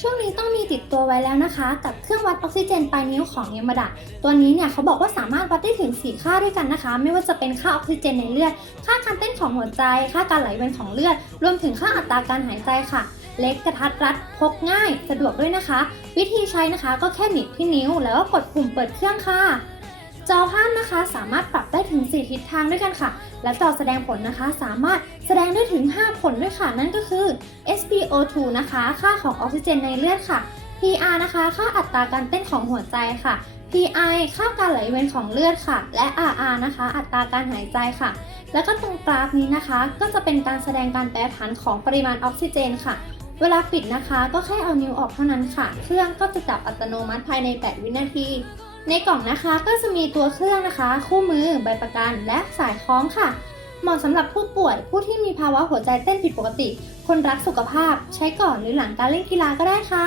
ช่วงนี้ต้องมีติดตัวไว้แล้วนะคะ กับเครื่องวัดออกซิเจนปลายนิ้วของยามาดะตัวนี้เนี่ยเขาบอกว่าสามารถวัดได้ถึง 4 ค่าด้วยกันนะคะ ไม่ว่าจะเป็นค่าออกซิเจนในเลือด ค่าการเต้นของหัวใจ ค่าการไหลเวียนของเลือด รวมถึงค่าอัตราการหายใจค่ะ เล็กกระทัดรัดพกง่าย สะดวกด้วยนะคะ วิธีใช้นะคะก็แค่หนีบที่นิ้วแล้วก็กดปุ่มเปิดเครื่องค่ะจอภาพนะคะสามารถปรับ ถึง 4 ทิศทางด้วยกันค่ะ และจอแสดงผลนะคะ สามารถแสดงได้ถึง 5 ผลด้วยค่ะ นั่นก็คือ SpO2 นะคะ ค่าของออกซิเจนในเลือดค่ะ PR นะคะ ค่าอัตราการเต้นของหัวใจค่ะ PI ค่าการไหลเวียนของเลือดค่ะ และ RR นะคะ อัตราการหายใจค่ะ แล้วก็ตรงกราฟนี้นะคะ ก็จะเป็นการแสดงการแปรผันของปริมาณออกซิเจนค่ะ เวลาปิดนะคะ ก็แค่เอานิ้วออกเท่านั้นค่ะ เครื่องก็จะดับอัตโนมัติภายใน 8 วินาที ในกล่องนะคะก็จะมีตัวเครื่องนะคะ คู่มือใบประกันและสายคล้องค่ะ เหมาะสำหรับผู้ป่วยผู้ที่มีภาวะหัวใจเต้นผิดปกติ คนรักสุขภาพใช้ก่อนหรือหลังการเล่นกีฬาก็ได้ค่ะ